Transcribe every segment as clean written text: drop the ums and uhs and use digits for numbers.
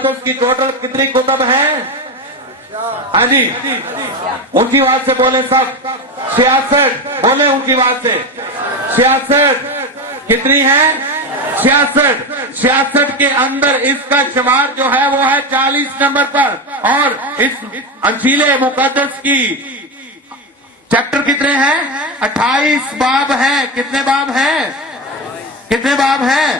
تو اس کی ٹوٹل کتنی کتب ہیں؟ ہاں جی اونچی آواز سے بولیں سب 66 بولیں اونچی آواز سے 66 کتنی ہیں؟ 66 کے اندر اس کا شمار جو ہے وہ ہے 40 نمبر پر، اور اس انجیل مقدس کی چیپٹر کتنے ہیں؟ 28 باب ہیں۔ کتنے باب ہیں؟ کتنے باب ہیں؟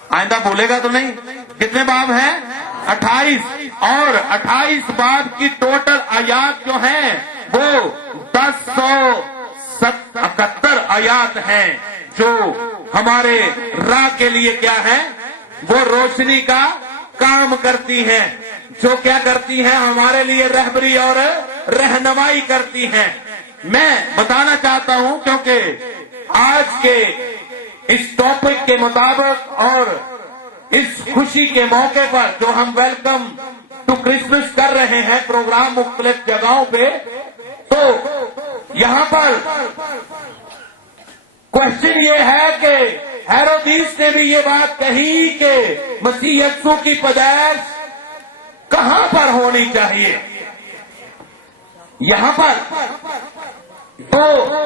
آئندہ بولے گا تو نہیں۔ کتنے باب ہیں؟ 28، اور 28 باب کی ٹوٹل آیات جو ہیں وہ 1071 آیات ہیں، جو ہمارے راہ کے لیے کیا ہے؟ وہ روشنی کا کام کرتی ہیں، جو کیا کرتی ہیں؟ ہمارے لیے رہبری اور رہنمائی کرتی ہیں۔ میں بتانا چاہتا ہوں کیونکہ آج کے اس ٹاپک کے مطابق اور اس خوشی کے موقع پر جو ہم ویلکم ٹو کرسمس کر رہے ہیں پروگرام مختلف جگہوں پہ، تو یہاں پر کوشچن یہ ہے کہ ہیرودیس نے بھی یہ بات کہی کہ مسیح یسوع کی پیدائش کہاں پر ہونی چاہیے؟ یہاں پر تو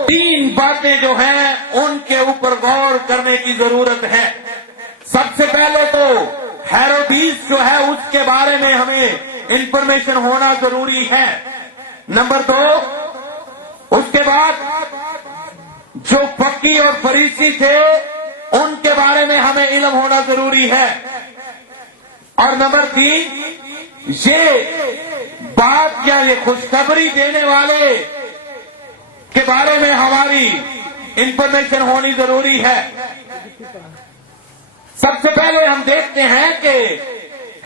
3 باتیں جو ہیں ان کے اوپر غور کرنے کی ضرورت ہے۔ سب سے پہلے تو ہیرودیس جو ہے اس کے بارے میں ہمیں انفارمیشن ہونا ضروری ہے۔ نمبر 2، اس کے بعد جو فقی اور فریسی تھے ان کے بارے میں ہمیں علم ہونا ضروری ہے، اور نمبر 3 یہ بات یا یہ خوشخبری دینے والے کے بارے میں ہماری انفارمیشن ہونی ضروری ہے۔ سب سے پہلے ہم دیکھتے ہیں کہ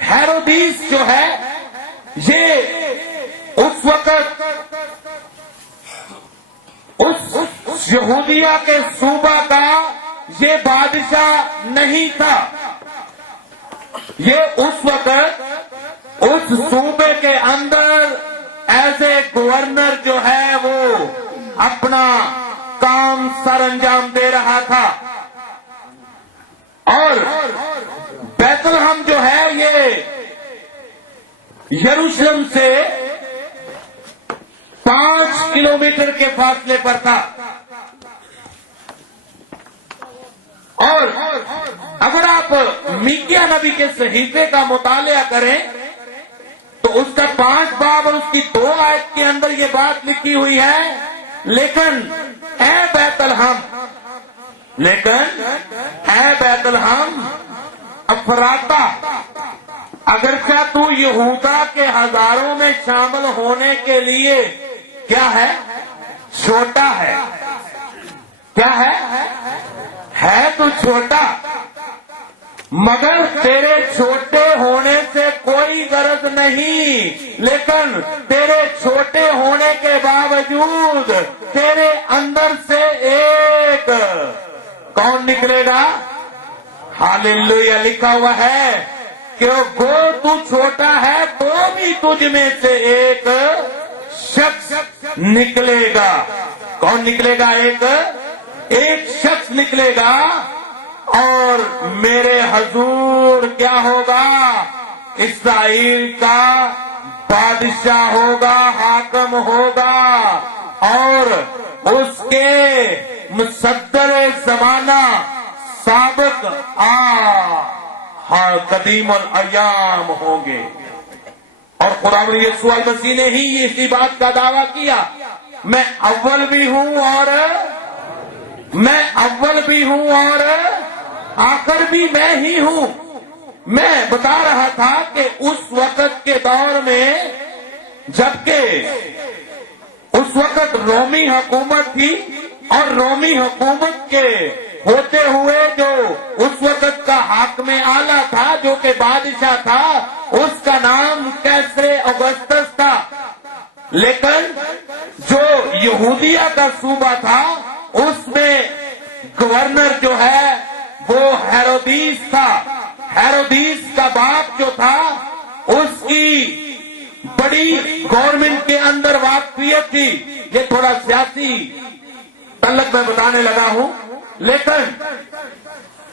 ہیرودیس جو ہے یہ اس وقت اس یہودیہ کے صوبہ کا یہ بادشاہ نہیں تھا، یہ اس وقت اس صوبے کے اندر ایز اے گورنر جو ہے وہ اپنا کام سر انجام دے رہا تھا، اور بیت لحم جو ہے یہ یروشلم سے 5 کلومیٹر کے فاصلے پر تھا، اور اگر آپ میکیا نبی کے صحیفے کا مطالعہ کریں تو اس کا 5 باب اور اس کی 2 آیت کے اندر یہ بات لکھی ہوئی ہے، لیکن اے بیت لحم افراتا، اگرچہ تو یہودا کے ہزاروں میں شامل ہونے کے لیے کیا ہے؟ چھوٹا ہے۔ کیا ہے تو چھوٹا، مگر تیرے چھوٹے ہونے سے کوئی غرض نہیں، لیکن تیرے چھوٹے ہونے کے باوجود تیرے اندر سے ایک کون نکلے گا؟ ہاللویا، لکھا ہوا ہے کہ وہ تو چھوٹا ہے تو بھی تجھ میں سے ایک شخص نکلے گا۔ کون نکلے گا؟ ایک شخص نکلے گا، اور میرے حضور کیا ہوگا؟ اسرائیل کا بادشاہ ہوگا، حاکم ہوگا، اور اس کے مصدر زمانہ سابق قدیم الایام ہوں گے۔ اور خداوند یسوع المسیح نے ہی اسی بات کا دعویٰ کیا، میں اول بھی ہوں اور آخر بھی میں ہی ہوں۔ میں بتا رہا تھا کہ اس وقت کے دور میں، جبکہ اس وقت رومی حکومت تھی، اور رومی حکومت کے ہوتے ہوئے جو اس وقت کا حاکم اعلیٰ تھا، جو کہ بادشاہ تھا، اس کا نام کیسر اوگسطس تھا، لیکن جو یہودیہ کا صوبہ تھا اس میں گورنر جو ہے وہ ہیرودیس تھا۔ ہیرودیس کا باپ جو تھا اس کی بڑی گورنمنٹ کے اندر واقفیت تھی۔ یہ تھوڑا سیاسی تعلق میں بتانے لگا ہوں، لیکن